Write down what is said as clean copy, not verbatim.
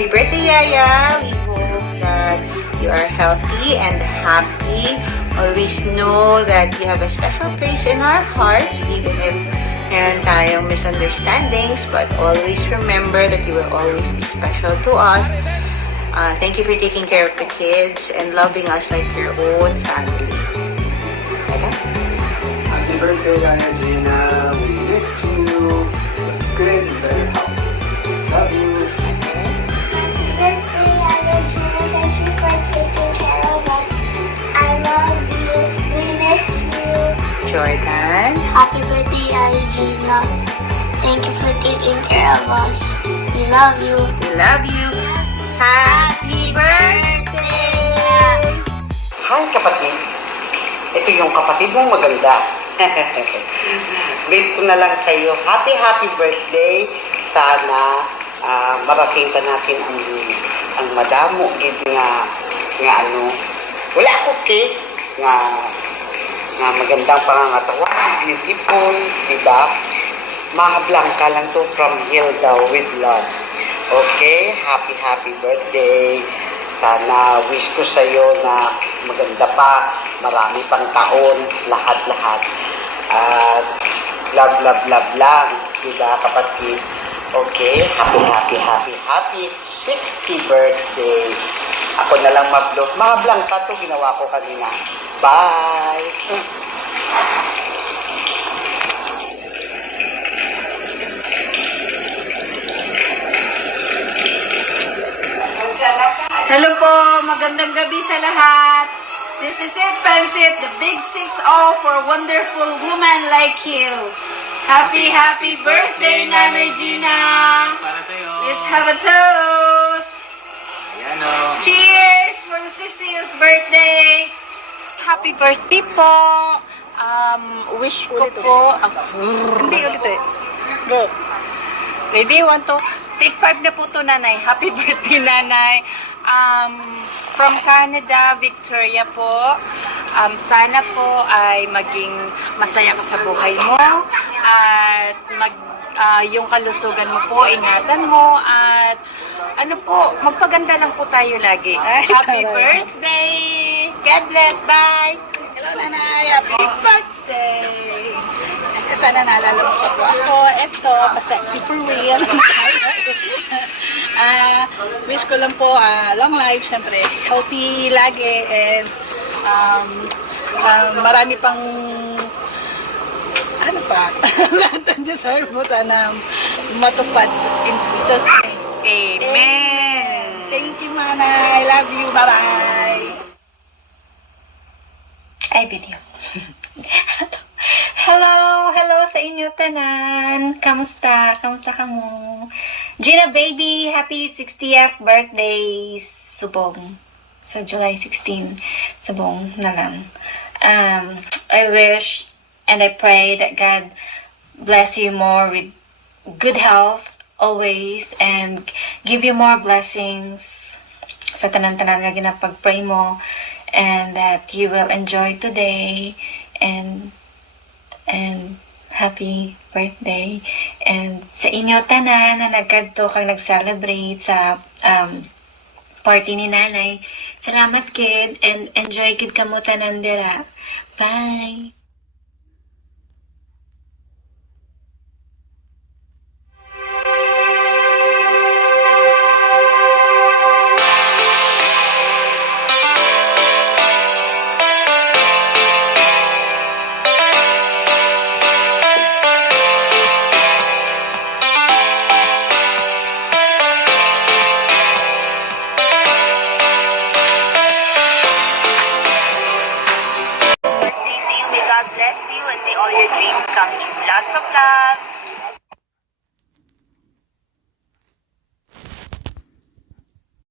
Happy birthday, Yaya! We hope that you are healthy and happy. Always know that you have a special place in our hearts, even if meron tayong misunderstandings, but always remember that you will always be special to us. Thank you for taking care of the kids and loving us like your own family. Okay? Happy birthday, Yaya Gina. We miss you. To good and better health. Love you. Happy birthday, Yaya Gina. Thank you for taking care of us. I love you. We miss you. Jordan. Happy birthday, Yaya Gina. Thank you for taking care of us. We love you. We love you. Happy birthday! Hi, kapatid. Ito yung kapatid mong maganda. Wait ko na lang sa iyo. Happy birthday. Sana marating pa natin ang madamo nga ano. Wala ako cake nga magandang pangangatawan. Beautiful, diba? Blanca lang to from Hilda with love. Okay, happy birthday. Sana wish ko sa iyo na maganda pa, marami pang taon, lahat. At love lang, diba kapatid? Okay, happy 60th birthday. Ako na lang mablog. Blanca to, ginawa ko kanina. Bye! Hello po, magandang gabi sa lahat. This is it, Pansit, the big 6-0 for a wonderful woman like you. Happy birthday, Nanay Gina. Para sa'yo. Let's have a toast. Ayan o. Cheers for the 60th birthday. Happy birthday po. Wish ko po. Hindi, ulit eh. Go. Ready? 1, 2. Take 5 na po to, Nanay. Happy birthday, Nanay. From Canada, Victoria po. Sana po ay maging masaya ka sa buhay mo. At yung kalusugan mo po, ingatan mo. At ano po, magpaganda lang po tayo lagi. Happy birthday! God bless! Bye! Hello, Nanay. Happy birthday! Sana naalala mo po ako. Ito, pa-sexy for real. Wish ko lang po long life, syempre. Healthy lagi and marami pang ano pa, lahat ang deserve mo. Sana matupad in Jesus' name. Amen! Thank you, Manay. I love you. Bye-bye. Ay, video. Hello sa inyo tanan. Kamusta ka mo? Gina baby, happy 60th birthday. Subong. Sa July 16. Subong na lang. I wish and I pray that God bless you more with good health always and give you more blessings sa tanan-tanan nga ginapag-pray mo, and that you will enjoy today and happy birthday. And sa inyo tanan na nagkadto kang nag-celebrate sa party ni Nanay, salamat kid and enjoy kid kamo tanan dira. Bye. God bless you and may all your dreams come true. Lots of love.